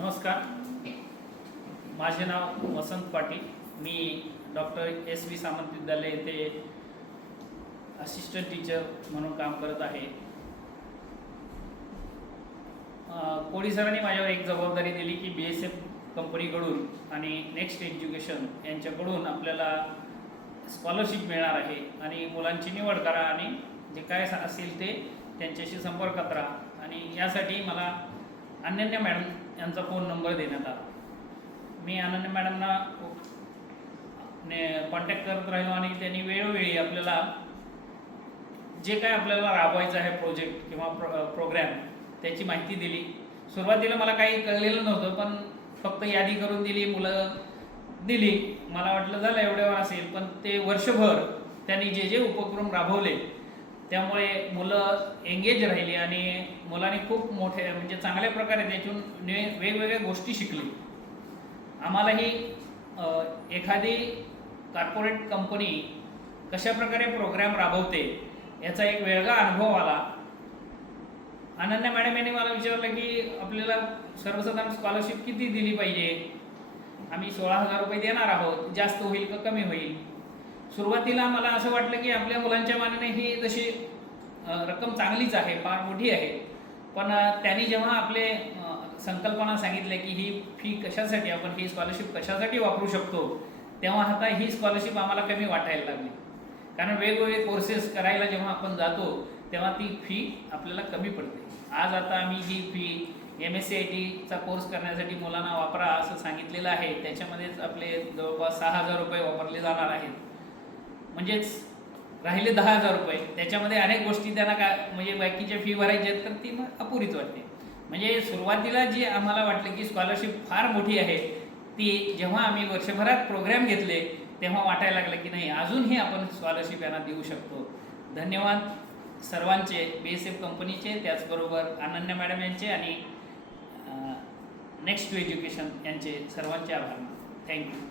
नमस्कार, माझे नाव वसंत पाटील. मी डॉक्टर एस.व्ही. सामंत विद्यालय येथे असिस्टंट टीचर म्हणून काम करत आहे. कोळी सरांनी माझ्यावर एक जबाबदारी दिली की BSF कंपनीकडून आणि नेक्स्ट एज्युकेशन यांच्याकडून आपल्याला स्कॉलरशिप मिळणार आहे आणि मुलांची निवड करा आणि जे काय असेल ते त्यांच्याशी संपर्कात राहा. आणि यासाठी मला अनन्या मॅडम यांचा फोन नंबर देण्यात आला. मी अनन्या मॅडमना कॉन्टॅक्ट करत राहिलो आणि त्यांनी वेळोवेळी आपल्याला जे काय आपल्याला राबवायचं आहे प्रोजेक्ट किंवा प्रोग्रॅम त्याची माहिती दिली. सुरुवातीला मला काही कळलेलं नव्हतं, पण फक्त यादी करून दिली, मुलं दिली. मला वाटलं झालं एवढ्यावर असेल, पण ते वर्षभर त्यांनी जे जे उपक्रम राबवले त्यामुळे मुलं एंगेज राहिली आणि मुलांनी खूप मोठे म्हणजे चांगल्या प्रकारे त्यातून वेगवेगळ्या गोष्टी शिकली. आम्हालाही एखादी कॉर्पोरेट कंपनी कशा प्रकारे प्रोग्राम राबवते याचा एक वेगळा अनुभव आला. अनन्या मॅडम यांनी मला विचारलं की आपल्याला सर्वसाधारण स्कॉलरशिप किती दिली पाहिजे. आम्ही 16,000 रुपये देणार आहोत, जास्त होईल का कमी होईल. सुरुवातीला मला असं वाटलं की आपल्या मुलांच्या मानाने ही जशी रक्कम चांगलीच आहे, फार मोठी आहे. पण त्यांनी जेव्हा आपले संकल्पना सांगितल्या की ही फी कशासाठी, आपण ही स्कॉलरशिप कशासाठी वापरू शकतो, तेव्हा आता ही स्कॉलरशिप आम्हाला कमी वाटायला लागली. कारण वेगवेगळे कोर्सेस करायला जेव्हा आपण जातो तेव्हा ती फी आपल्याला कमी पडते. आज आता आम्ही ही फी MSCITचा कोर्स करण्यासाठी मुलांना वापरा असं सांगितलेलं आहे. त्याच्यामध्येच आपले जवळपास 6,000 रुपये वापरले जाणार आहेत. म्हणजेच राहिले 10,000 रुपये. त्याच्यामध्ये अनेक गोष्टी त्यांना म्हणजे बाकीच्या फी भरायच्या आहेत, तर ती मग अपुरीच वाटते. म्हणजे सुरुवातीला जी आम्हाला वाटलं की स्कॉलरशिप फार मोठी आहे, ती जेव्हा आम्ही वर्षभरात प्रोग्राम घेतले तेव्हा वाटायला लागलं की नाही, अजूनही आपण स्कॉलरशिप यांना देऊ शकतो. धन्यवाद सर्वांचे, BSF कंपनीचे, त्याचबरोबर अनन्या मॅडम यांचे आणि नेक्स्ट एज्युकेशन यांचे सर्वांचे आभार. थँक्यू.